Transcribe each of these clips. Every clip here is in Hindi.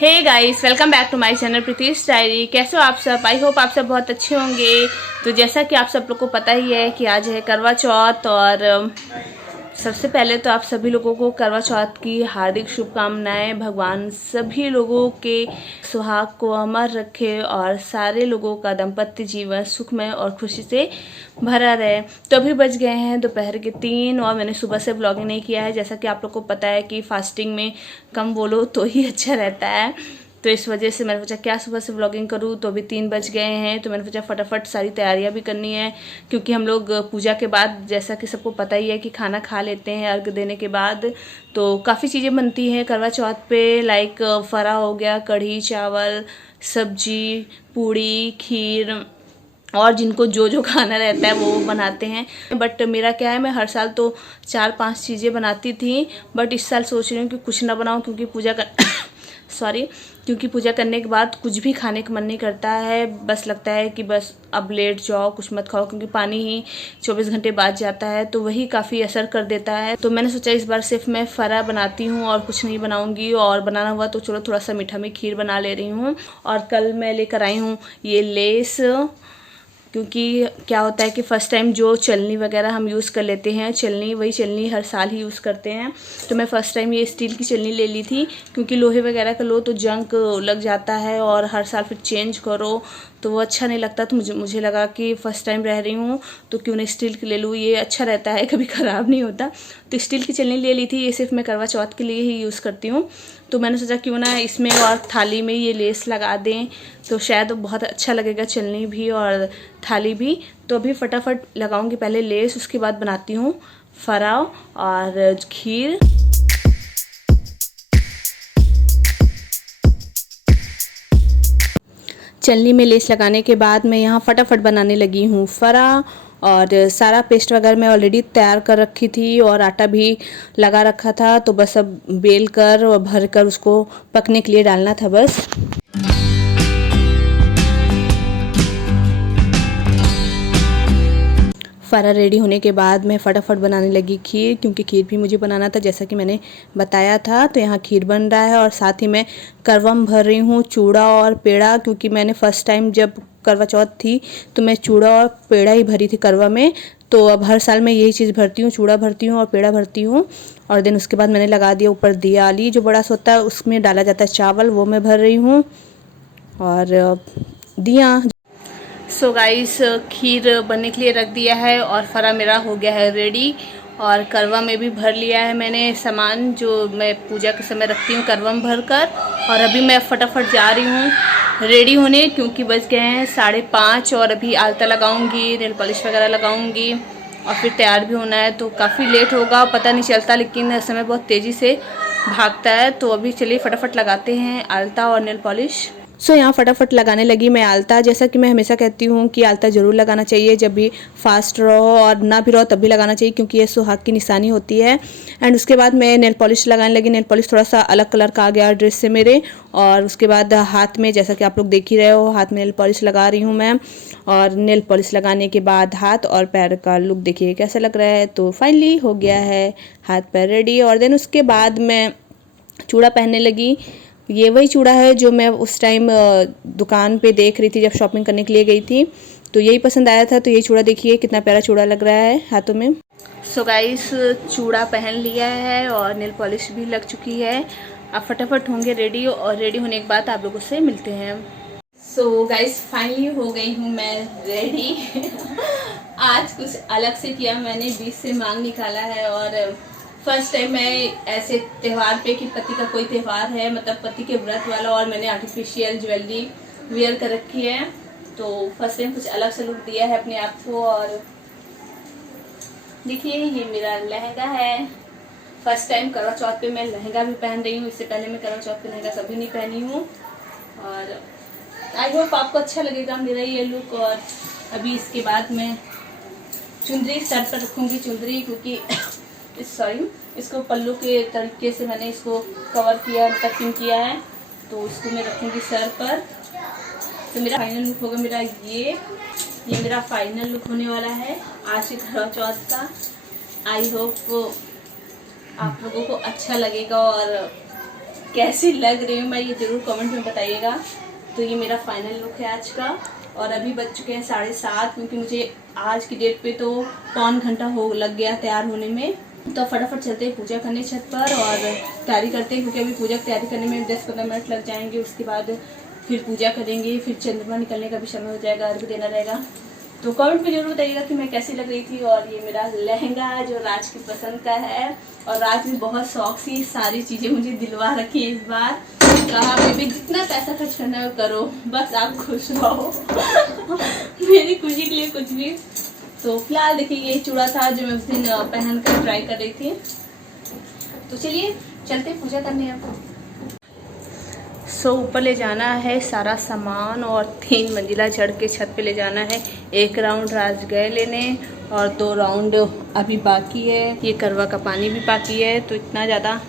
Hey guys, welcome back to my channel Preetish diary. कैसे हो आप सब? आई होप आप सब बहुत अच्छे होंगे। तो जैसा कि आप सब लोग को पता ही है कि आज है करवा चौथ, और सबसे पहले तो आप सभी लोगों को करवा चौथ की हार्दिक शुभकामनाएं। भगवान सभी लोगों के सुहाग को अमर रखे और सारे लोगों का दाम्पत्य जीवन सुखमय और खुशी से भरा रहे। तो अभी बज गए हैं दोपहर के 3 और मैंने सुबह से व्लॉगिंग नहीं किया है। जैसा कि आप लोग को पता है कि फास्टिंग में कम बोलो तो ही अच्छा रहता है, तो इस वजह से मैंने सोचा क्या सुबह से व्लॉगिंग करूँ। तो अभी 3 बज गए हैं, तो मैंने सोचा फटाफट सारी तैयारियां भी करनी है, क्योंकि हम लोग पूजा के बाद, जैसा कि सबको पता ही है, कि खाना खा लेते हैं अर्घ देने के बाद। तो काफ़ी चीज़ें बनती हैं करवा चौथ पे, लाइक फरा हो गया, कढ़ी चावल, सब्जी, पूड़ी, खीर, और जिनको जो जो खाना रहता है वो बनाते हैं। बट मेरा क्या है, मैं हर साल तो 4-5 चीज़ें बनाती थी, बट इस साल सोच रही हूँ कि कुछ ना बनाऊँ, क्योंकि क्योंकि पूजा करने के बाद कुछ भी खाने का मन नहीं करता है। बस लगता है कि बस अब लेट जाओ, कुछ मत खाओ, क्योंकि पानी ही 24 घंटे बाद जाता है, तो वही काफ़ी असर कर देता है। तो मैंने सोचा इस बार सिर्फ मैं फरा बनाती हूँ और कुछ नहीं बनाऊँगी, और बनाना हुआ तो चलो थोड़ा सा मीठा में खीर बना ले रही हूँ। और कल मैं लेकर आई हूँ ये लेस, क्योंकि क्या होता है कि फ़र्स्ट टाइम जो चलनी वगैरह हम यूज़ कर लेते हैं, वही चलनी हर साल ही यूज़ करते हैं। तो मैं फ़र्स्ट टाइम ये स्टील की चलनी ले ली थी, क्योंकि लोहे वगैरह का लो तो जंग लग जाता है और हर साल फिर चेंज करो तो वो अच्छा नहीं लगता। तो मुझे लगा कि फ़र्स्ट टाइम रह रही हूँ तो क्यों नहीं स्टील की ले लूँ, ये अच्छा रहता है, कभी ख़राब नहीं होता। तो स्टील की चलनी ले ली थी, ये सिर्फ मैं करवा चौथ के लिए ही यूज़ करती हूँ। तो मैंने सोचा क्यों ना इसमें और थाली में ये लेस लगा दें, तो शायद बहुत अच्छा लगेगा, चलनी भी और थाली भी। तो अभी फटाफट लगाऊंगी पहले लेस, उसके बाद बनाती हूँ फरा और खीर। चलनी में लेस लगाने के बाद मैं यहाँ फटाफट बनाने लगी हूँ फरा, और सारा पेस्ट वगैरह मैं ऑलरेडी तैयार कर रखी थी और आटा भी लगा रखा था। तो बस अब बेल कर और भर कर उसको पकने के लिए डालना था बस। फरा रेडी होने के बाद मैं फटाफट बनाने लगी खीर, क्योंकि खीर भी मुझे बनाना था जैसा कि मैंने बताया था। तो यहाँ खीर बन रहा है और साथ ही मैं करवम भर रही हूँ, चूड़ा और पेड़ा, क्योंकि मैंने फ़र्स्ट टाइम जब करवा चौथ थी तो मैं चूड़ा और पेड़ा ही भरी थी करवा में। तो अब हर साल मैं यही चीज़ भरती हूँ, चूड़ा भरती हूँ और पेड़ा भरती हूँ। और देन उसके बाद मैंने लगा दिया ऊपर दियाली, जो बड़ा सा होता है उसमें डाला जाता है चावल, वो मैं भर रही हूँ और दिया। सो गाइस, खीर बनने के लिए रख दिया है और फरा मेरा हो गया है रेडी, और करवा में भी भर लिया है मैंने सामान जो मैं पूजा के समय रखती हूँ करवा में भर कर। और अभी मैं फटाफट जा रही हूँ रेडी होने, क्योंकि बज गए हैं 5:30 और अभी आलता लगाऊंगी, नेल पॉलिश वगैरह लगाऊंगी और फिर तैयार भी होना है। तो काफ़ी लेट होगा, पता नहीं चलता, लेकिन समय बहुत तेज़ी से भागता है। तो अभी चलिए फटाफट लगाते हैं आलता और नेल पॉलिश। सो यहाँ फटाफट लगाने लगी मैं आलता। जैसा कि मैं हमेशा कहती हूँ कि आलता ज़रूर लगाना चाहिए, जब भी फास्ट रहो और ना भी रहो तब भी लगाना चाहिए, क्योंकि ये सुहाग की निशानी होती है। एंड उसके बाद मैं नेल पॉलिश लगाने लगी। नेल पॉलिश थोड़ा सा अलग कलर का आ गया ड्रेस से मेरे, और उसके बाद हाथ में, जैसा कि आप लोग देख ही रहे हो, हाथ में नेल पॉलिश लगा रही हूँ मैं। और नेल पॉलिश लगाने के बाद हाथ और पैर का लुक देखिए कैसा लग रहा है। तो फाइनली हो गया है हाथ पैर रेडी। और देन उसके बाद मैं चूड़ा पहनने लगी। ये वही चूड़ा है जो मैं उस टाइम दुकान पे देख रही थी जब शॉपिंग करने के लिए गई थी, तो यही पसंद आया था। तो ये चूड़ा देखिए कितना प्यारा चूड़ा लग रहा है हाथों में। सो गाइस, चूड़ा पहन लिया है और नेल पॉलिश भी लग चुकी है। अब फटाफट होंगे रेडी, और रेडी होने के बाद आप लोगों से मिलते हैं। सो गाइस, फाइनली हो गई हूँ मैं रेडी। आज कुछ अलग से किया मैंने, बीच से मांग निकाला है, और फर्स्ट टाइम मैं ऐसे त्यौहार पे कि पति का कोई त्यौहार है, मतलब पति के व्रत वाला, और मैंने आर्टिफिशियल ज्वेलरी वेयर कर रखी है। तो फर्स्ट टाइम कुछ अलग से लुक दिया है अपने आप को। और देखिए ये मेरा लहंगा है। फर्स्ट टाइम करवा चौथ पे मैं लहंगा भी पहन रही हूँ, इससे पहले मैं करवा चौथ पे लहंगा कभी नहीं पहनी हूँ। और आई होप आपको अच्छा लगेगा मेरा ये लुक। और अभी इसके बाद मैं चुंदरी सर पर रखूँगी, चुंदरी, क्योंकि इसको पल्लू के तरीके से मैंने इसको कवर किया, कटिंग किया है, तो इसको मैं रखूँगी सर पर। तो मेरा फाइनल लुक होगा मेरा ये मेरा फाइनल लुक होने वाला है आज के करवा चौथ का। आई होप आप लोगों को अच्छा लगेगा और कैसी लग रही हूँ मैं ये ज़रूर कमेंट में बताइएगा। तो ये मेरा फाइनल लुक है आज का, और अभी बज चुके हैं 7:30, क्योंकि मुझे आज की डेट पे तो पौन घंटा लग गया तैयार होने में। तो फटाफट चलते हैं पूजा करने छत पर और तैयारी करते हैं, क्योंकि अभी पूजा की तैयारी करने में 10-15 मिनट लग जाएंगे। उसके बाद फिर पूजा करेंगे, फिर चंद्रमा निकलने का भी समय हो जाएगा, अर्घ देना रहेगा। तो कमेंट में जरूर बताइएगा कि मैं कैसी लग रही थी। और ये मेरा लहंगा जो राज की पसंद का है, और राज भी बहुत शौक से सारी चीज़ें मुझे दिलवा रखी है इस बार। कहा बेबी जितना पैसा खर्च करना है वो करो, बस आप खुश रहो। मेरी खुशी के लिए कुछ भी। तो फिलहाल देखिए ये चूड़ा था जो मैं उस दिन पहन कर ट्राई कर रही थी। तो चलिए चलते पूजा करने अब। ऊपर ले जाना है सारा सामान और 3 मंजिला चढ़ के छत पे ले जाना है। 1 राउंड राज गए लेने और 2 राउंड अभी बाकी है। ये करवा का पानी भी बाकी है, तो इतना ज़्यादा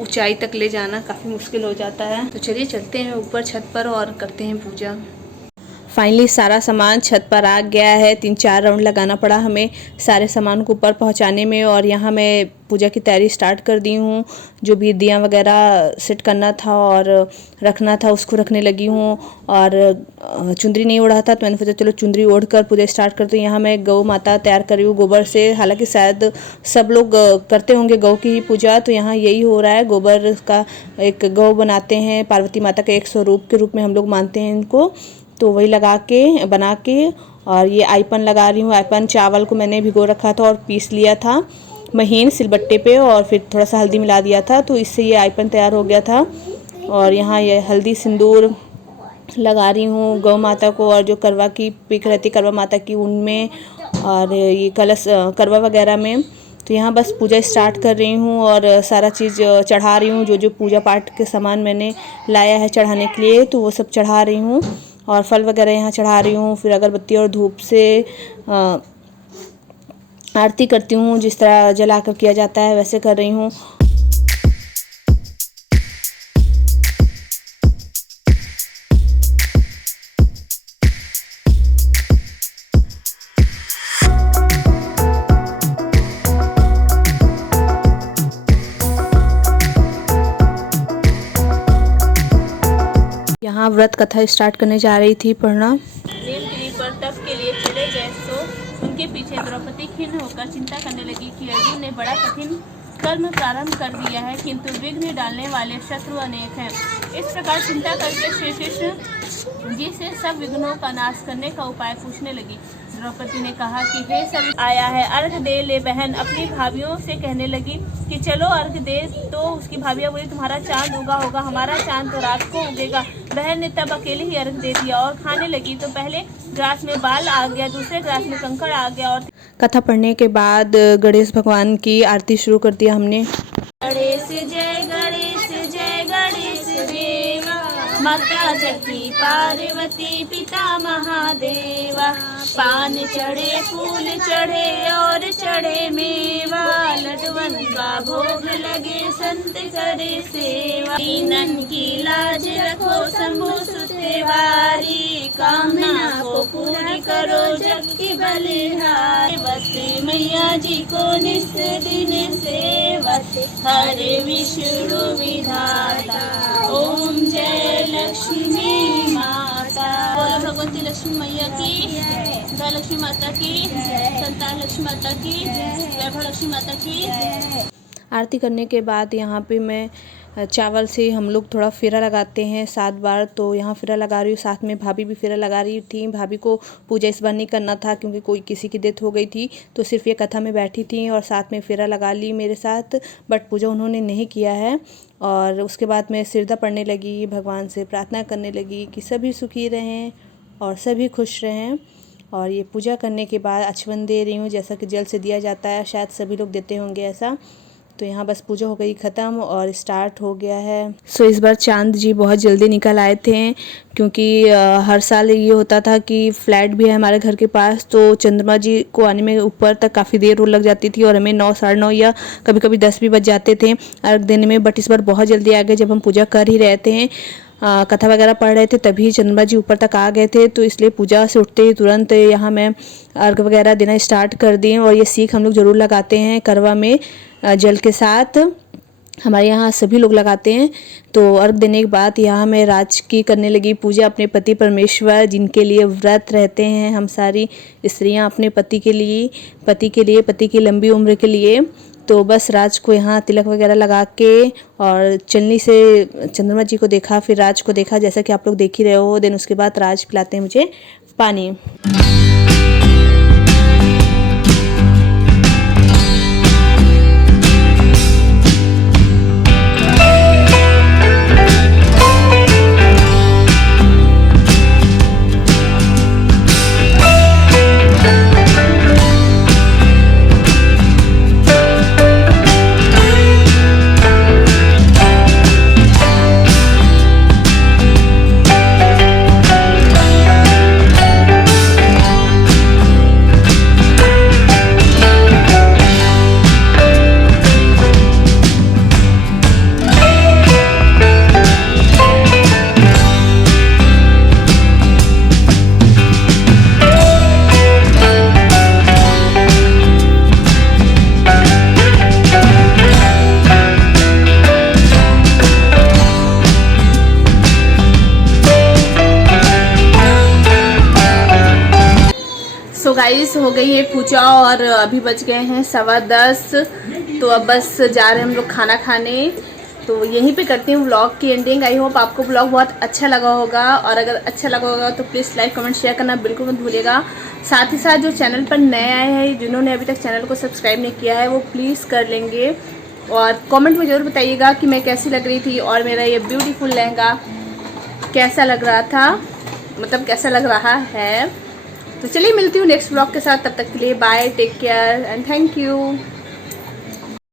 ऊंचाई तक ले जाना काफ़ी मुश्किल हो जाता है। तो चलिए चलते हैं ऊपर छत पर और करते हैं पूजा। फाइनली सारा सामान छत पर आ गया है। 3-4 राउंड लगाना पड़ा हमें सारे सामान को ऊपर पहुंचाने में। और यहाँ मैं पूजा की तैयारी स्टार्ट कर दी हूँ। जो भी दिया वगैरह सेट करना था और रखना था उसको रखने लगी हूँ। और चुंदरी नहीं ओढ़ा था, तो मैंने सोचा चलो चुंदरी ओढ़ कर पूजा स्टार्ट करते हैं। यहाँ मैं गौ माता तैयार कर रही हूँ गोबर से। हालांकि शायद सब लोग करते होंगे गौ की पूजा, तो यहाँ यही हो रहा है। गोबर का एक गौ बनाते हैं, पार्वती माता के एक स्वरूप के रूप में हम लोग मानते हैं इनको। तो वही लगा के बना के, और ये आईपन लगा रही हूँ। आईपन चावल को मैंने भिगो रखा था और पीस लिया था महीन सिलबट्टे पे, और फिर थोड़ा सा हल्दी मिला दिया था, तो इससे ये आईपन तैयार हो गया था। और यहाँ ये हल्दी सिंदूर लगा रही हूँ गौ माता को, और जो करवा की पिक रहती करवा माता की उनमें, और ये कलश करवा वगैरह में। तो यहाँ बस पूजा स्टार्ट कर रही हूँ और सारा चीज़ चढ़ा रही हूँ। जो जो पूजा पाठ के सामान मैंने लाया है चढ़ाने के लिए, तो वो सब चढ़ा रही हूँ। और फल वगैरह यहाँ चढ़ा रही हूँ। फिर अगरबत्ती और धूप से आरती करती हूँ, जिस तरह जलाकर किया जाता है वैसे कर रही हूँ। यहाँ व्रत कथा स्टार्ट करने जा रही थी पढ़ना। नीलगिरी पर तप के लिए चले गए तो उनके पीछे द्रौपदी खिन्न होकर चिंता करने लगी कि अर्जुन ने बड़ा कठिन कर्म प्रारंभ कर दिया है, किंतु विघ्न डालने वाले शत्रु अनेक हैं। इस प्रकार चिंता करके श्री कृष्ण जी से सब विघ्नों का नाश करने का उपाय पूछने लगी। द्रौपदी ने कहा कि हे सब आया है, अर्घ दे ले बहन। अपनी भाभियों से कहने लगी कि चलो अर्घ दे। तो उसकी भाभियां बोली तुम्हारा चांद उगा होगा, हमारा चांद तो रात को उगेगा। बहन ने तब अकेले ही अर्घ दे दिया और खाने लगी। तो पहले ग्लास में बाल आ गया, दूसरे ग्लास में कंकड़ आ गया। और कथा पढ़ने के बाद गणेश भगवान की आरती शुरू कर दिया हमने। गणेश जय गणेश देवा, माता जगती पार्वती पिता महादेवा। पान चढ़े फूल चढ़े और चढ़े मेवा, लडवन का भोग लगे संत करे सेवा। दीनन की लाज रखो शंभु सुतेवारी, कामना को पूरी करो जग की बलिहारी। बसे मैया जी को निस दिन सेवत, हरे विष्णु विधाता। ओम जय लक्ष्मी माता। बोलो भगवती लक्ष्मी मैया की जय, लक्ष्मी माता की, संतान लक्ष्मी माता की, वैभव लक्ष्मी माता की। आरती करने के बाद यहाँ पे मैं चावल से हम लोग थोड़ा फेरा लगाते हैं 7 बार, तो यहाँ फेरा लगा रही हूँ। साथ में भाभी भी फेरा लगा रही थी। भाभी को पूजा इस बार नहीं करना था क्योंकि कोई किसी की डेथ हो गई थी, तो सिर्फ ये कथा में बैठी थी और साथ में फेरा लगा ली मेरे साथ, बट पूजा उन्होंने नहीं किया है। और उसके बाद मैं सिरदा पढ़ने लगी, भगवान से प्रार्थना करने लगी कि सभी सुखी रहें और सभी खुश रहें। और ये पूजा करने के बाद अचवन दे रही हूँ, जैसा कि जल से दिया जाता है, शायद सभी लोग देते होंगे ऐसा। तो यहाँ बस पूजा हो गई ख़त्म और स्टार्ट हो गया है। इस बार चांद जी बहुत जल्दी निकल आए थे, क्योंकि हर साल ये होता था कि फ्लैट भी है हमारे घर के पास, तो चंद्रमा जी को आने में ऊपर तक काफ़ी देर लग जाती थी और हमें 9, साढ़े 9 या कभी कभी 10 भी बज जाते थे अर्घ देने में। बट इस बार बहुत जल्दी आ गए। जब हम पूजा कर ही रहे थे, कथा वगैरह पढ़ रहे थे, तभी चंद्रमा जी ऊपर तक आ गए थे। तो इसलिए पूजा से उठते ही तुरंत यहाँ मैं अर्घ वगैरह देना स्टार्ट कर दी। और ये सीख हम लोग ज़रूर लगाते हैं करवा में, जल के साथ। हमारे यहाँ सभी लोग लगाते हैं। तो अर्घ देने के बाद यहाँ मैं राज की करने लगी पूजा अपने पति परमेश्वर, जिनके लिए व्रत रहते हैं हम सारी स्त्रियाँ अपने पति की लंबी उम्र के लिए। तो बस राज को यहाँ तिलक वगैरह लगा के और चलनी से चंद्रमा जी को देखा, फिर राज को देखा, जैसा कि आप लोग देख ही रहे हो। देन उसके बाद राज पिलाते हैं मुझे पानी। सो गाइस हो गई है पूजा और अभी बज गए हैं 10:15। तो अब बस जा रहे हैं हम लोग खाना खाने। तो यहीं पे करती हूँ व्लॉग की एंडिंग। आई होप आपको व्लॉग बहुत अच्छा लगा होगा, और अगर अच्छा लगा होगा तो प्लीज़ लाइक कमेंट शेयर करना बिल्कुल मत भूलिएगा। साथ ही साथ जो चैनल पर नए आए हैं, जिन्होंने अभी तक चैनल को सब्सक्राइब नहीं किया है, वो प्लीज़ कर लेंगे। और कमेंट में ज़रूर बताइएगा कि मैं कैसी लग रही थी और मेरा ये ब्यूटीफुल लहंगा कैसा लग रहा था, मतलब कैसा लग रहा है। तो चलिए मिलती हूँ नेक्स्ट ब्लॉग के साथ। तब तक के लिए bye, take care and thank you.